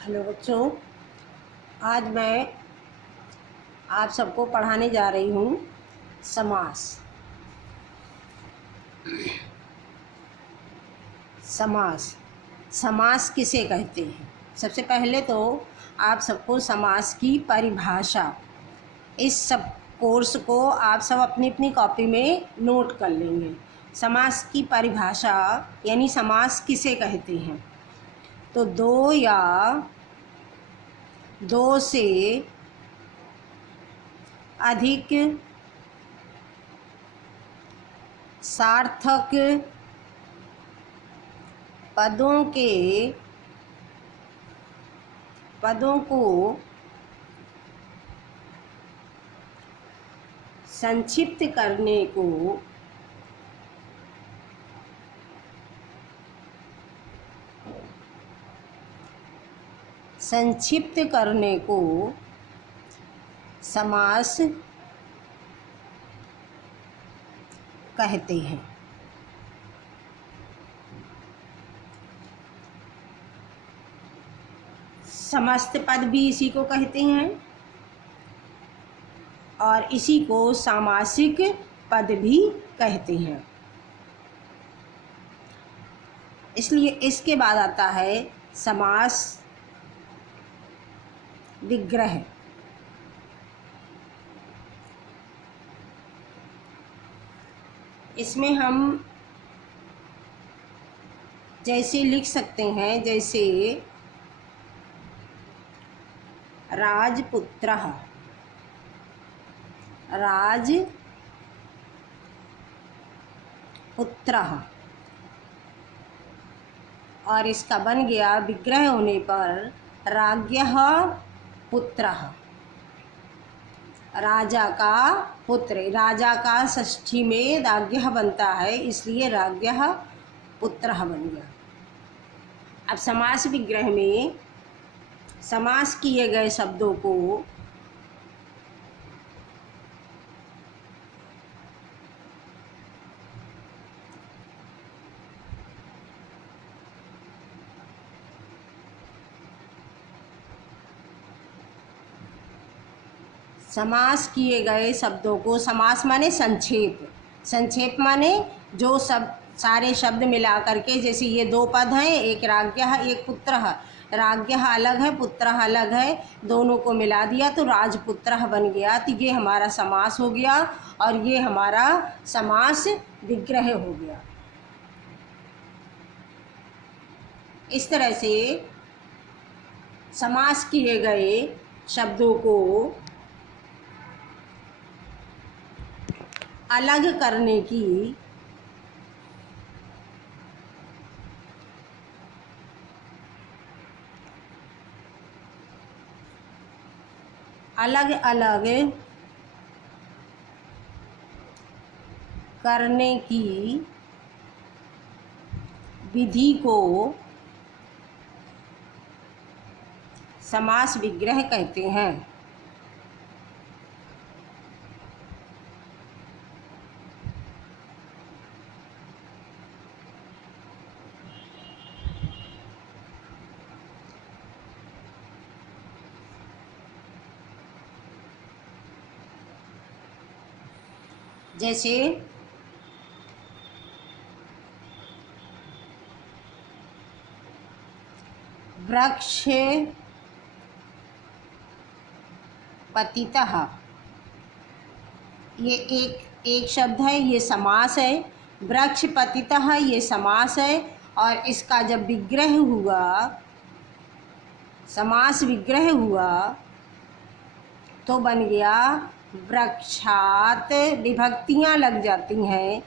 Hello बच्चों, आज मैं आप सबको पढ़ाने जा रही हूँ समास। समास समास किसे कहते हैं? सबसे पहले तो आप सबको समास की परिभाषा, इस सब कोर्स को आप सब अपनी अपनी कॉपी में नोट कर लेंगे। समास की परिभाषा यानी समास किसे कहते हैं? तो दो या दो से अधिक सार्थक पदों को संक्षिप्त करने को समास कहते हैं। समस्त पद भी इसी को कहते हैं और इसी को सामासिक पद भी कहते हैं। इसलिए इसके बाद आता है समास विग्रह। इसमें हम जैसे लिख सकते हैं, जैसे राजपुत्रः, और इसका बन गया विग्रह होने पर राज्ञः पुत्रः, राजा का पुत्र। राजा का षष्ठी में राज्ञः बनता है, इसलिए राज्ञः पुत्रः बन गया। अब समास विग्रह में समास किए गए शब्दों को समास माने संक्षेप माने जो सब सारे शब्द मिला करके, जैसे ये दो पद हैं, एक राज्ञः एक पुत्रः। राज्ञः अलग है, पुत्रः अलग है, दोनों को मिला दिया तो राजपुत्रः बन गया। तो ये हमारा समास हो गया और ये हमारा समास विग्रह हो गया। इस तरह से समास किए गए शब्दों को अलग करने की विधि को समास विग्रह कहते हैं। जैसे वृक्ष पतितः, ये एक शब्द है, ये समास है। वृक्ष पतितः ये समास है और इसका जब विग्रह हुआ, समास विग्रह हुआ, तो बन गया वृक्षात। विभक्तियाँ लग जाती हैं।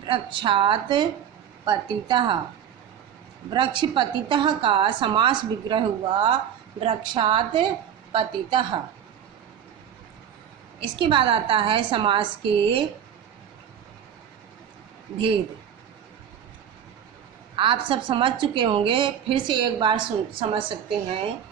वृक्षात पतितः, वृक्ष पतितः का समास विग्रह हुआ वृक्षात पतितः। इसके बाद आता है समास के भेद। आप सब समझ चुके होंगे, फिर से एक बार समझ सकते हैं।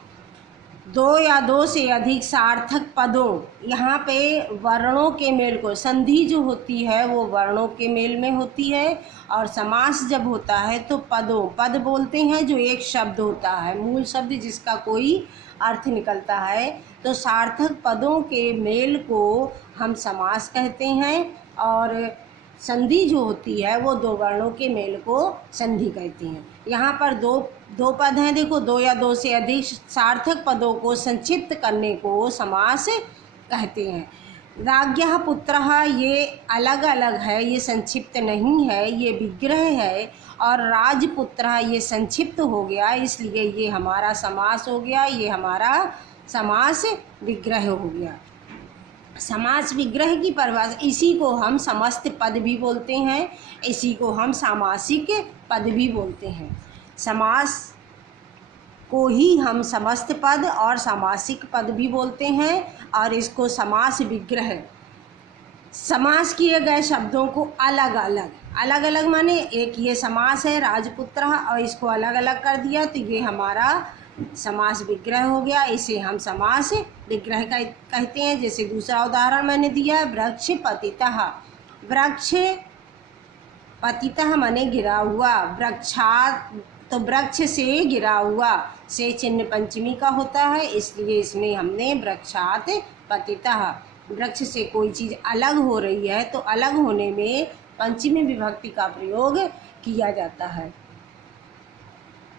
दो या दो से अधिक सार्थक पदों, यहाँ पे वर्णों के मेल को, संधि जो होती है वो वर्णों के मेल में होती है, और समास जब होता है तो पदों, पद बोलते हैं जो एक शब्द होता है, मूल शब्द जिसका कोई अर्थ निकलता है, तो सार्थक पदों के मेल को हम समास कहते हैं, और संधि जो होती है वो दो वर्णों के मेल को संधि कहते हैं। यहाँ पर दो पद हैं, देखो, दो या दो से अधिक सार्थक पदों को संक्षिप्त करने को समास कहते हैं। राज्ञः पुत्रः ये अलग अलग है, ये संक्षिप्त नहीं है, ये विग्रह है, और राजपुत्रः ये संक्षिप्त हो गया, इसलिए ये हमारा समास हो गया, ये हमारा समास विग्रह हो गया। समास विग्रह की परिभाषा, इसी को हम समस्त पद भी बोलते हैं, इसी को हम सामासिक पद भी बोलते हैं। समास को ही हम समस्त पद और सामासिक पद भी बोलते हैं, और इसको समास विग्रह, समास किए गए शब्दों को अलग अलग माने एक ये समास है राजपुत्र, और इसको अलग अलग कर दिया तो ये हमारा समास विग्रह हो गया, इसे हम समास विग्रह कहते हैं। जैसे दूसरा उदाहरण मैंने दिया, वृक्ष पतितः, वृक्ष पतितः माने गिरा हुआ, वृक्षात तो वृक्ष से गिरा हुआ, से चिन्ह पंचमी का होता है, इसलिए इसमें हमने वृक्षात पतितः, वृक्ष से कोई चीज़ अलग हो रही है तो अलग होने में पंचमी विभक्ति का प्रयोग किया जाता है।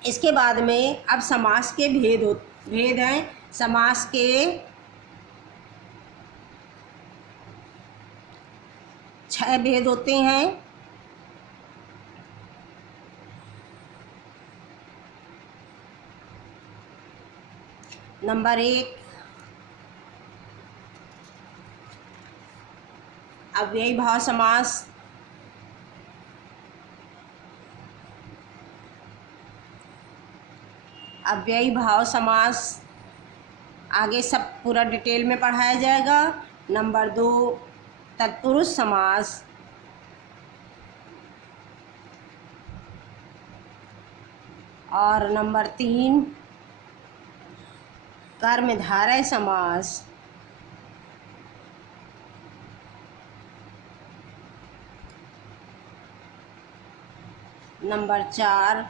इसके बाद में अब समास के भेद हैं। समास के 6 भेद होते हैं। नंबर 1 अव्ययी भाव समास, अव्ययी भाव समास आगे सब पूरा डिटेल में पढ़ाया जाएगा। नंबर 2 तत्पुरुष समास, और नंबर 3 कर्मधारय समास, नंबर 4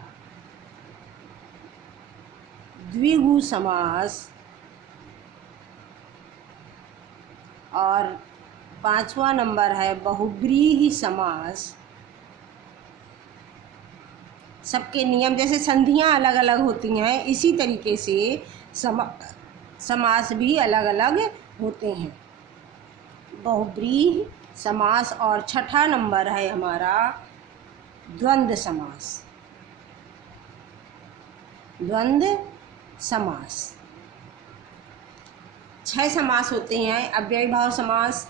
द्विगु समास, और 5वां नंबर है बहुव्रीहि समास। सबके नियम, जैसे संधियां अलग अलग होती हैं, इसी तरीके से समास भी अलग अलग होते हैं। बहुव्रीहि समास, और 6ठा नंबर है हमारा द्वंद्व समास, द्वंद्व समास। 6 समास होते हैं। अव्ययी भाव समास,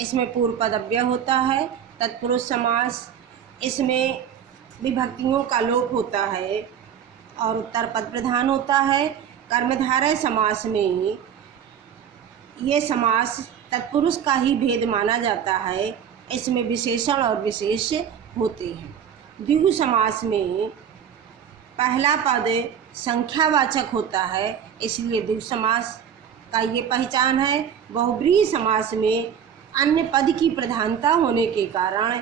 इसमें पूर्व पद अव्यय होता है। तत्पुरुष समास, इसमें विभक्तियों का लोप होता है और उत्तर पद प्रधान होता है। कर्मधारय समास में ये समास तत्पुरुष का ही भेद माना जाता है, इसमें विशेषण और विशेष होते हैं। द्विगु समास में पहला पद संख्यावाचक होता है, इसलिए द्विगु समास का ये पहचान है। बहुव्रीहि समास में अन्य पद की प्रधानता होने के कारण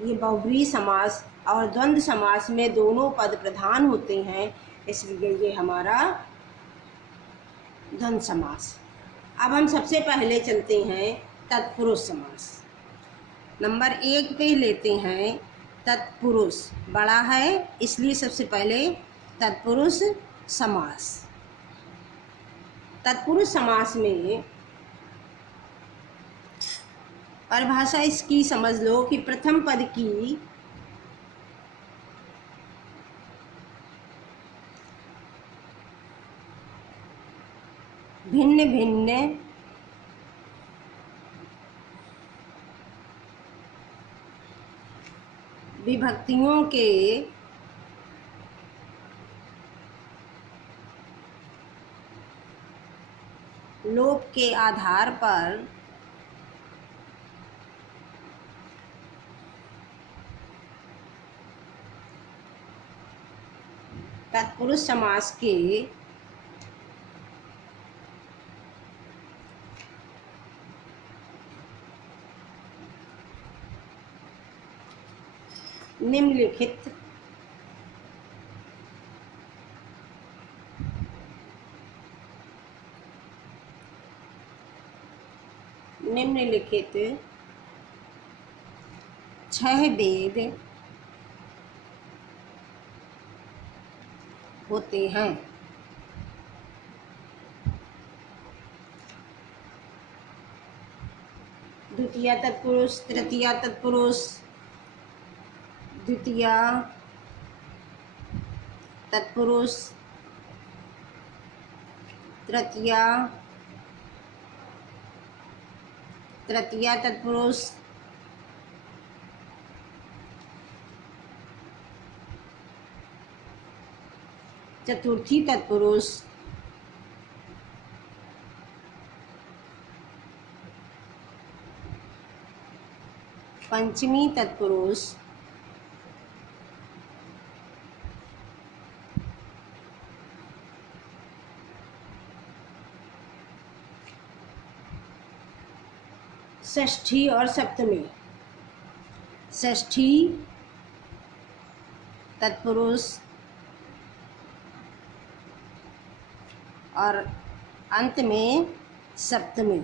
ये बहुव्रीहि समास, और द्वंद्व समास में दोनों पद प्रधान होते हैं, इसलिए ये हमारा द्वंद्व समास। अब हम सबसे पहले चलते हैं तत्पुरुष समास। नंबर 1 पे लेते हैं तत्पुरुष, बड़ा है इसलिए सबसे पहले तत्पुरुष समास। तत्पुरुष समास में परिभाषा इसकी समझ लो कि प्रथम पद की भिन्न भिन्न विभक्तियों के लोप के आधार पर तत्पुरुष समास के निम्नलिखित निम्नलिखित 6 वेद होते हैं। द्वितीय तत्पुरुष, तृतीय तत्पुरुष, द्वितीय तत्पुरुष, तृतीय तत्पुरुष, चतुर्थी तत्पुरुष, पंचमी तत्पुरुष, षष्ठी और सप्तमी। षष्ठी तत्पुरुष और अंत में सप्तमी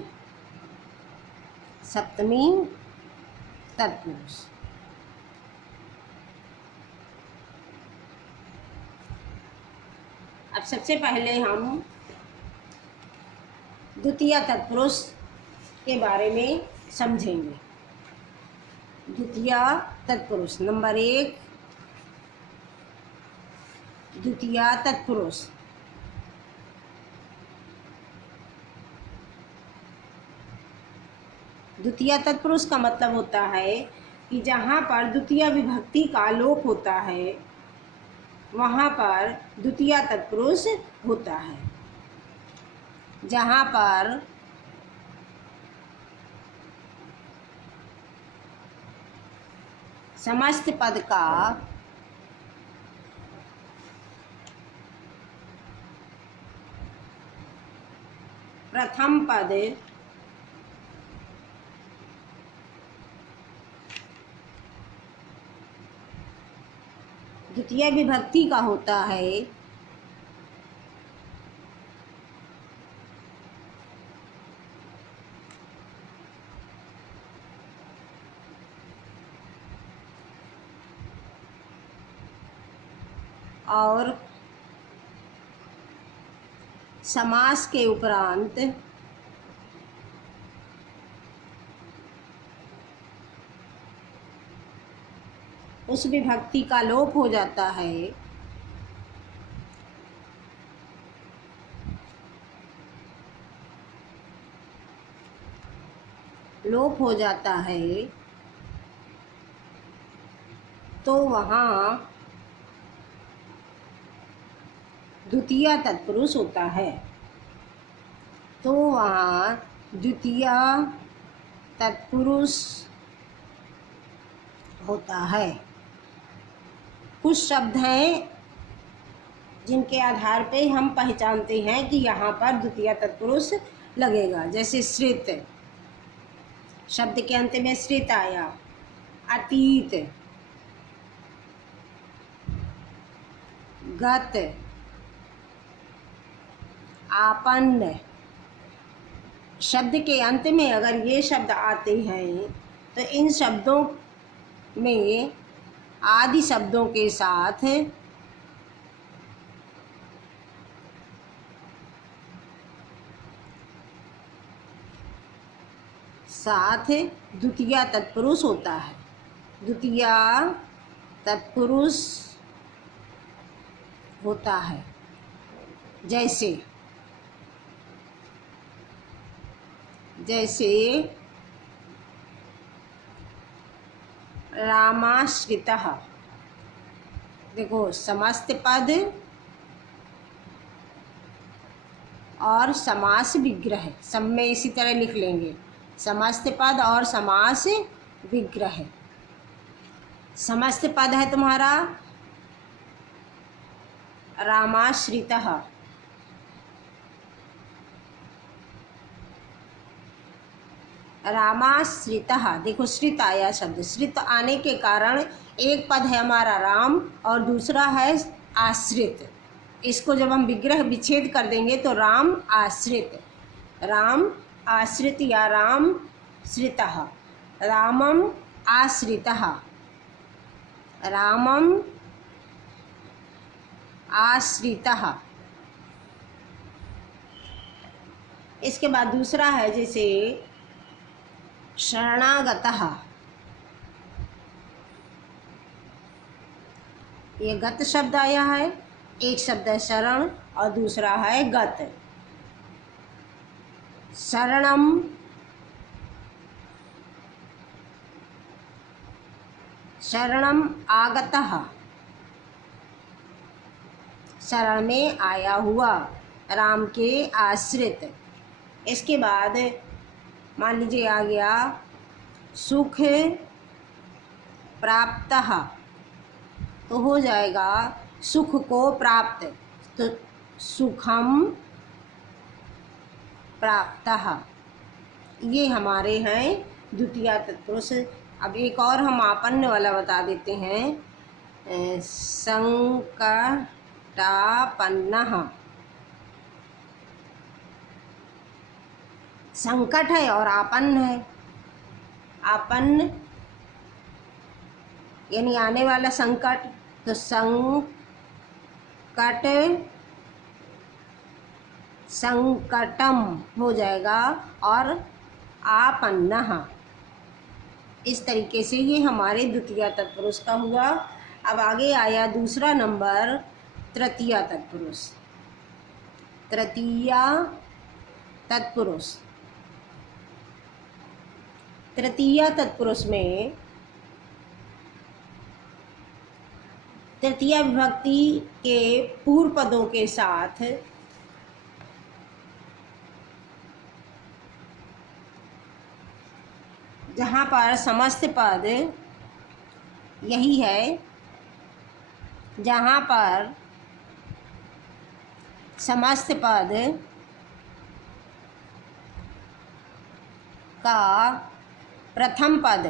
तत्पुरुष। अब सबसे पहले हम द्वितीय तत्पुरुष के बारे में समझेंगे। द्वितीय तत्पुरुष नंबर 1, द्वितीय तत्पुरुष। द्वितीय तत्पुरुष का मतलब होता है कि जहाँ पर द्वितीय विभक्ति का लोप होता है वहाँ पर द्वितीय तत्पुरुष होता है। जहाँ पर समस्त पद का प्रथम पद द्वितीय विभक्ति का होता है और समास के उपरांत उस विभक्ति का लोप हो जाता है, लोप हो जाता है, तो वहाँ द्वितीय तत्पुरुष होता है। तो वहाँ द्वितीय तत्पुरुष होता है। कुछ शब्द हैं जिनके आधार पे हम पहचानते हैं कि यहाँ पर द्वितीय तत्पुरुष लगेगा। जैसे श्रित, शब्द के अंत में श्रित आया। अतीत, गत, आपन्न, शब्द के अंत में अगर ये शब्द आते हैं तो इन शब्दों में आदि शब्दों के साथ द्वितीय तत्पुरुष होता है। द्वितीय तत्पुरुष होता है। जैसे रामाश्रितः, देखो समस्त पद और समास विग्रह, सब में इसी तरह लिख लेंगे, समस्त पद और समास विग्रह। समस्त पद है तुम्हारा रामाश्रितः, रामाश्रितः, देखो श्रित आया शब्द, श्रित आने के कारण एक पद है हमारा राम और दूसरा है आश्रित। इसको जब हम विग्रह विच्छेद कर देंगे तो राम आश्रित, राम आश्रित या राम श्रितः, रामम आश्रितः, रामम आश्रितः। इसके बाद दूसरा है जैसे शरणागतः, ये गत शब्द आया है, एक शब्द है शरण और दूसरा है गत। शरणम शरणम आगतः, शरण में आया हुआ, राम के आश्रित। इसके बाद मान लीजिए आ गया सुख प्राप्तः, तो हो जाएगा सुख को प्राप्त, तो सुखम प्राप्तः। ये हमारे हैं द्वितीया तत्पुरुष। अब एक और हम आपन्न वाला बता देते हैं, संकटापन्नः, संकट है और आपन्न है। आपन्न यानी आने वाला संकट, तो संकट संकटम हो जाएगा और आपन्नः। इस तरीके से ये हमारे द्वितीया तत्पुरुष का हुआ। अब आगे आया दूसरा नंबर तृतीया तत्पुरुष। तृतीया तत्पुरुष, तृतीया तत्पुरुष में तृतीया विभक्ति के पूर्व पदों के साथ जहाँ पर समस्त पद, यही है जहाँ पर समस्त पद का प्रथम पद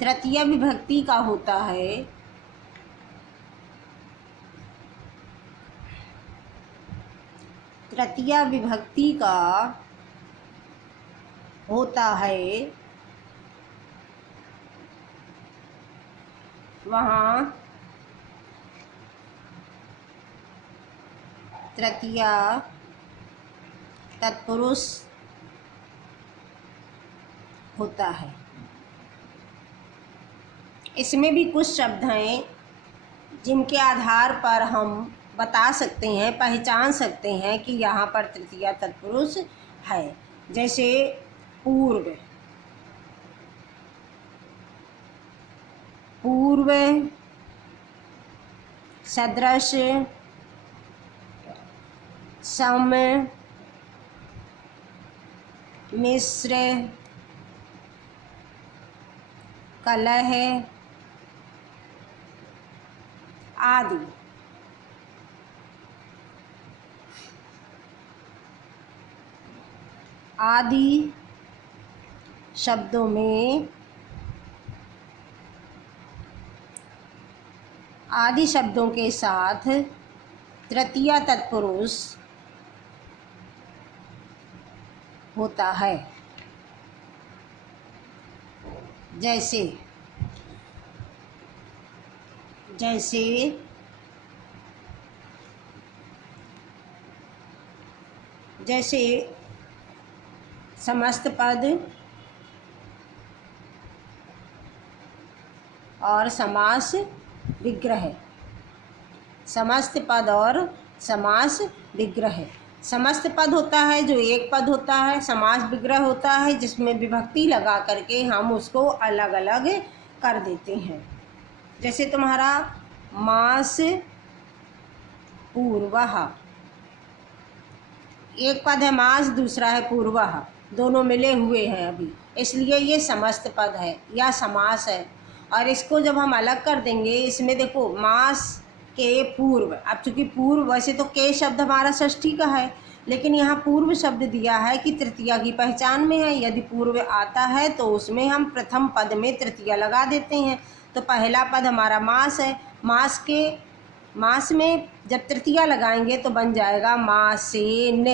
तृतीया विभक्ति का होता है, तृतीया विभक्ति का होता है, वहाँ तृतीया तत्पुरुष होता है। इसमें भी कुछ शब्द हैं जिनके आधार पर हम बता सकते हैं, पहचान सकते हैं कि यहाँ पर तृतीया तत्पुरुष है। जैसे पूर्व, पूर्व, सदृश, सम, मिश्र, कलह आदि। आदि शब्दों में, आदि शब्दों के साथ तृतीया तत्पुरुष होता है। जैसे जैसे जैसे समस्त पद और समास विग्रह, समस्त पद और समास विग्रह। समस्त पद होता है जो एक पद होता है, समास विग्रह होता है जिसमें विभक्ति लगा करके हम उसको अलग अलग कर देते हैं। जैसे तुम्हारा मास पूर्वः, एक पद है मास, दूसरा है पूर्वः, दोनों मिले हुए हैं अभी, इसलिए ये समस्त पद है या समास है। और इसको जब हम अलग कर देंगे, इसमें देखो मास के पूर्व। अब चूँकि पूर्व, वैसे तो के शब्द हमारा षष्ठी का है, लेकिन यहाँ पूर्व शब्द दिया है कि तृतीया की पहचान में है। यदि पूर्व आता है तो उसमें हम प्रथम पद में तृतीया लगा देते हैं। तो पहला पद हमारा मास है। मास में जब तृतीया लगाएंगे तो बन जाएगा मासेन।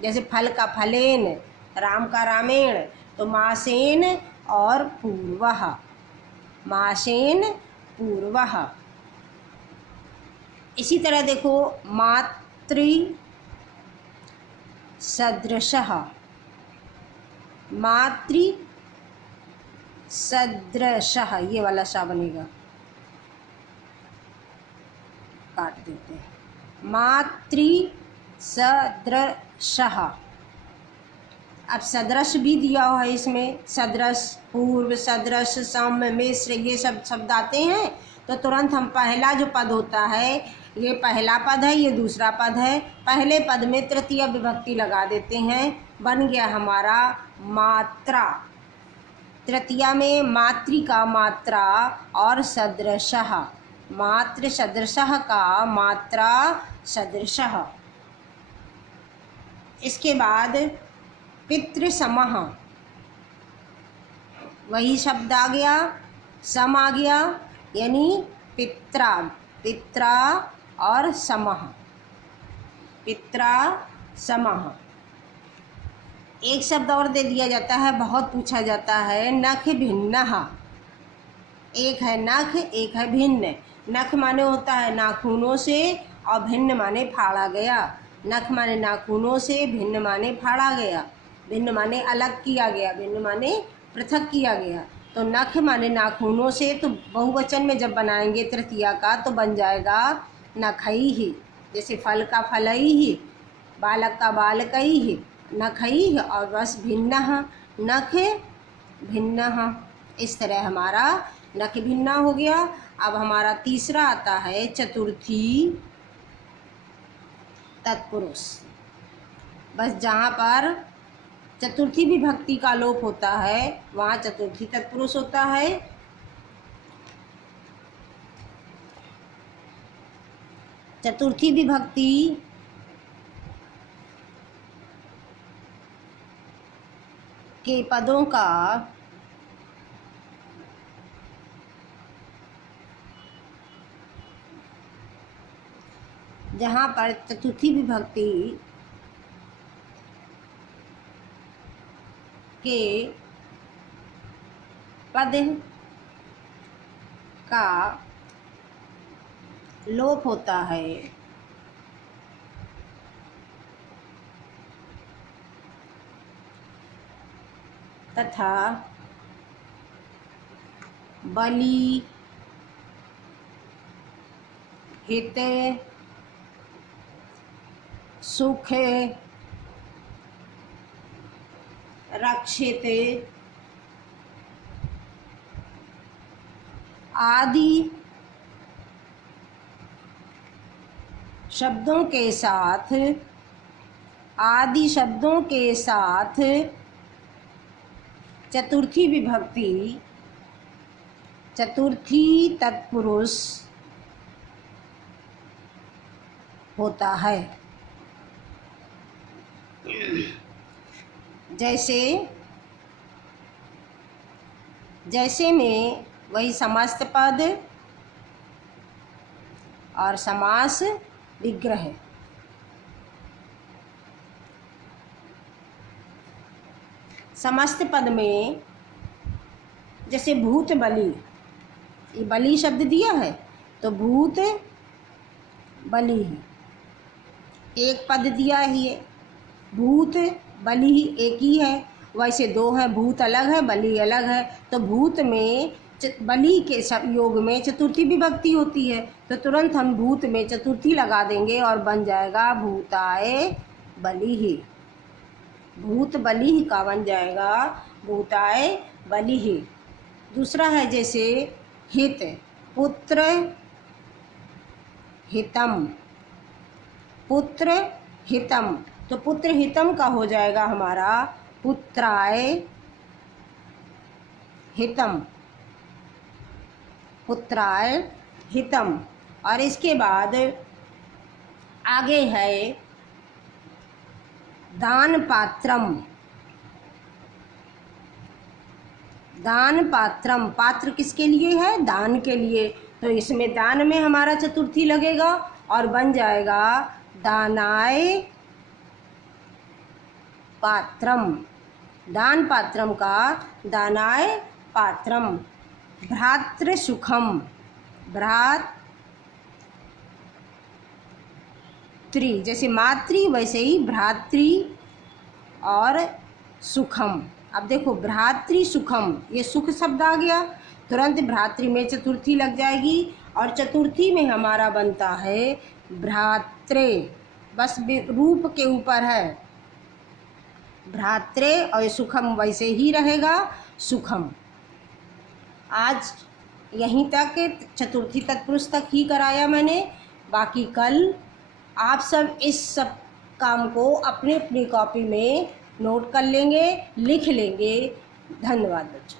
जैसे फल का फलेन, राम का रामेण, तो मासेन और पूर्वः, मासेन पूर्वः। इसी तरह देखो मातृ सदृशः, मातृ सदृशः, ये वाला सा बनेगा, काट देते हैं। मातृ सदृशः। अब सदृश भी दिया हुआ है इसमें, सदृश, पूर्व, सदृश, सम, मिश्र, ये सब शब्द आते हैं। तो तुरंत हम पहला जो पद होता है, ये पहला पद है, ये दूसरा पद है, पहले पद में तृतीय विभक्ति लगा देते हैं। बन गया हमारा मात्रा। तृतीया में मातृका मात्रा और सदृशः, मातृ सदृशः का मात्रा सदृशः। इसके बाद पितृसमः, वही शब्द आ गया, सम आ गया, यानी पित्रा, पित्रा और समः, पित्रा समः। एक शब्द और दे दिया जाता है, बहुत पूछा जाता है, नख भिन्नः। एक है नख, एक है भिन्न। नख माने होता है नाखूनों से, और भिन्न माने फाड़ा गया। नख माने नाखूनों से, भिन्न माने फाड़ा गया, भिन्न माने अलग किया गया, भिन्न माने पृथक किया गया। तो नख माने नाखूनों से, तो बहुवचन में जब बनाएंगे तृतीया का तो बन जाएगा नखैः। जैसे फल का फलैः, बालक का बालकैः, नखैः, और बस भिन्नः, नख भिन्नः। इस तरह हमारा नख भिन्ना हो गया। अब हमारा तीसरा आता है चतुर्थी तत्पुरुष। बस जहाँ पर चतुर्थी विभक्ति का लोप होता है वहाँ चतुर्थी तत्पुरुष होता है। चतुर्थी विभक्ति के पदों का जहाँ पर चतुर्थी विभक्ति के पद का लोप होता है तथा बलि, हित, सुख, रक्षित आदि शब्दों के साथ, आदि शब्दों के साथ चतुर्थी विभक्ति, चतुर्थी तत्पुरुष होता है। जैसे में वही समस्त पद और समास विग्रह। समस्त पद में जैसे भूत बलि, ये बलि शब्द दिया है तो भूत बलि, एक पद दिया ही है, भूत बलि एक ही है। वैसे दो हैं, भूत अलग है, बलि अलग है। तो भूत में बलि के योग में चतुर्थी विभक्ति होती है, तो तुरंत हम भूत में चतुर्थी लगा देंगे और बन जाएगा भूताय बलिः। भूत बलिः का बन जाएगा भूताय बलिः। दूसरा है जैसे हित, पुत्र हितम, पुत्र हितम, तो पुत्र हितम का हो जाएगा हमारा पुत्राय हितम, पुत्राय हितम। और इसके बाद आगे है दान पात्रम। दान पात्रम, पात्र किसके लिए है? दान के लिए। तो इसमें दान में हमारा चतुर्थी लगेगा और बन जाएगा दानाय पात्रम। दान पात्रम का दानाय पात्रम। भ्रातृ सुखम, भ्रातृ जैसे मातृ वैसे ही भ्रातृ और सुखम। अब देखो भ्रातृ सुखम, ये सुख शब्द आ गया, तुरंत भ्रातृ में चतुर्थी लग जाएगी और चतुर्थी में हमारा बनता है भ्रात्रे, बस रूप के ऊपर है भ्रात्रे और सुखम वैसे ही रहेगा सुखम। आज यहीं तक चतुर्थी तत्पुरुष तक ही कराया मैंने, बाकी कल आप सब इस सब काम को अपनी अपनी कॉपी में नोट कर लेंगे, लिख लेंगे। धन्यवाद बच्चों।